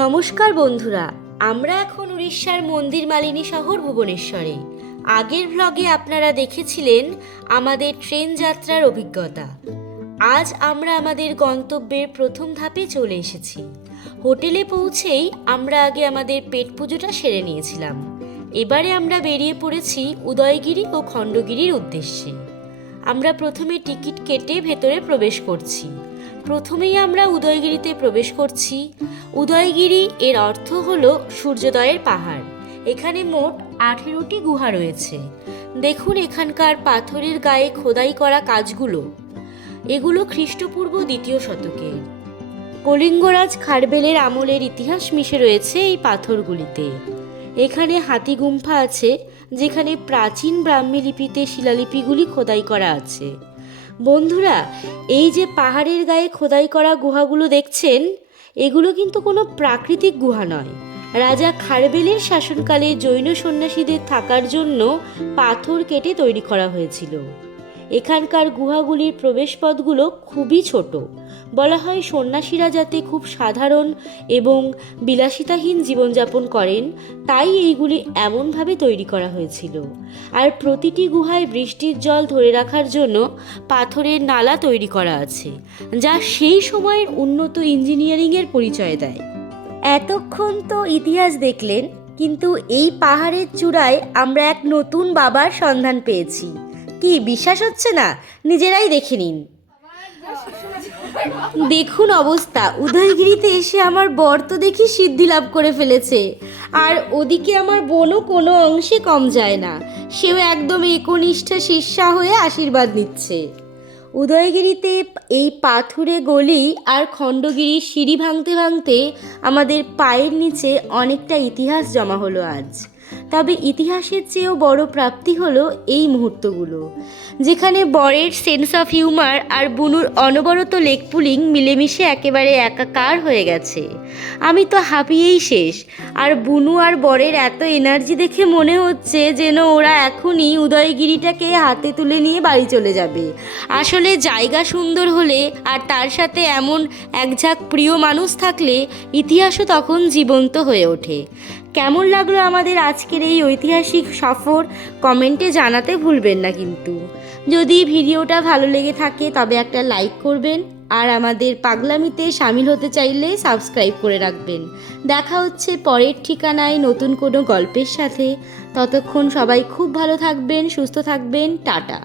নমস্কার বন্ধুরা, আমরা এখন উড়িষ্যার মন্দির মালিনী শহর ভুবনেশ্বরে। আগের ব্লগে আপনারা দেখেছিলেন আমাদের ট্রেন যাত্রার অভিজ্ঞতা। আজ আমরা আমাদের গন্তব্যের প্রথম ধাপে চলে এসেছি। হোটেলে পৌঁছেই আমরা আগে আমাদের পেট পুজোটা সেরে নিয়েছিলাম। এবারে আমরা বেরিয়ে পড়েছি উদয়গিরি ও খণ্ডগিরির উদ্দেশ্যে। আমরা প্রথমে টিকিট কেটে ভেতরে প্রবেশ করছি। প্রথমেই আমরা উদয়গিরিতে প্রবেশ করছি। উদয়গিরি এর অর্থ হলো সূর্যোদয়ের পাহাড়। এখানে মোট 18টি গুহা রয়েছে। দেখুন এখানকার পাথরের গায়ে খোদাই করা কাজগুলো। এগুলো খ্রিস্টপূর্ব 2য় শতকের। কলিঙ্গরাজ খারবেলের আমলের ইতিহাস মিশে রয়েছে এই পাথরগুলিতে। এখানে হাতি গুম্ফা আছে, যেখানে প্রাচীন ব্রাহ্মী লিপিতে শিলালিপিগুলি খোদাই করা আছে। বন্ধুরা, এই যে পাহাড়ের গায়ে খোদাই করা গুহাগুলো দেখছেন, এগুলো কিন্তু কোনো প্রাকৃতিক গুহা নয়। রাজা খারবেলের শাসনকালে জৈন সন্ন্যাসীদের থাকার জন্য পাথর কেটে তৈরি করা হয়েছিল। এখানকার গুহাগুলির প্রবেশপথগুলো খুবই ছোট। বলা হয় সন্ন্যাসীরা যাতে খুব সাধারণ এবং বিলাসিতাহীন জীবনযাপন করেন, তাই এইগুলি এমনভাবে তৈরি করা হয়েছিল। আর প্রতিটি গুহায় বৃষ্টির জল ধরে রাখার জন্য পাথরের নালা তৈরি করা আছে, যা সেই সময়ের উন্নত ইঞ্জিনিয়ারিংয়ের পরিচয় দেয়। এতক্ষণ তো ইতিহাস দেখলেন, কিন্তু এই পাহাড়ের চূড়ায় আমরা এক নতুন বাবার সন্ধান পেয়েছি। কি বিশ্বাস হচ্ছে না? নিজেরাই দেখে নিন। দেখুন অবস্থা। উদয়গিরিতে এসে আমার বর তো দেখি সিদ্ধি লাভ করে ফেলেছে, আর ওদিকে আমার বোনও কোনো অংশে কম যায় না। সেও একদম একনিষ্ঠা শিষ্যা হয়ে আশীর্বাদ নিচ্ছে। উদয়গিরিতে এই পাথুরে গলি আর খণ্ডগিরি সিঁড়ি ভাঙতে ভাঙতে আমাদের পায়ের নিচে অনেকটা ইতিহাস জমা হলো আজ। তবে ইতিহাসের চেয়েও বড় প্রাপ্তি হলো এই মুহূর্তগুলো, যেখানে বরের সেন্স অফ হিউমার আর বুনুর অনবরত লেগ পুলিং মিলেমিশে একেবারে একাকার হয়ে গেছে। আমি তো হাঁপিয়েই শেষ। আর বুনু আর বরের এত এনার্জি দেখে মনে হচ্ছে যেন ওরা এখনই উদয়গিরিটাকে হাতে তুলে নিয়ে বাড়ি চলে যাবে। আসলে জায়গা সুন্দর হলে আর তার সাথে এমন একঝাঁক প্রিয় মানুষ থাকলে ইতিহাসও তখন জীবন্ত হয়ে ওঠে। কেমন লাগলো আমাদের আজকের এই ঐতিহাসিক সফর কমেন্টে জানাতে ভুলবেন না কিন্তু। যদি ভিডিওটা ভালো লেগে থাকে তবে একটা লাইক করবেন, আর আমাদের পাগলামিতে সামিল হতে চাইলে সাবস্ক্রাইব করে রাখবেন। দেখা হচ্ছে পরের ঠিকানায় নতুন কোনো গল্পের সাথে। ততক্ষণ সবাই খুব ভালো থাকবেন, সুস্থ থাকবেন। টাটা।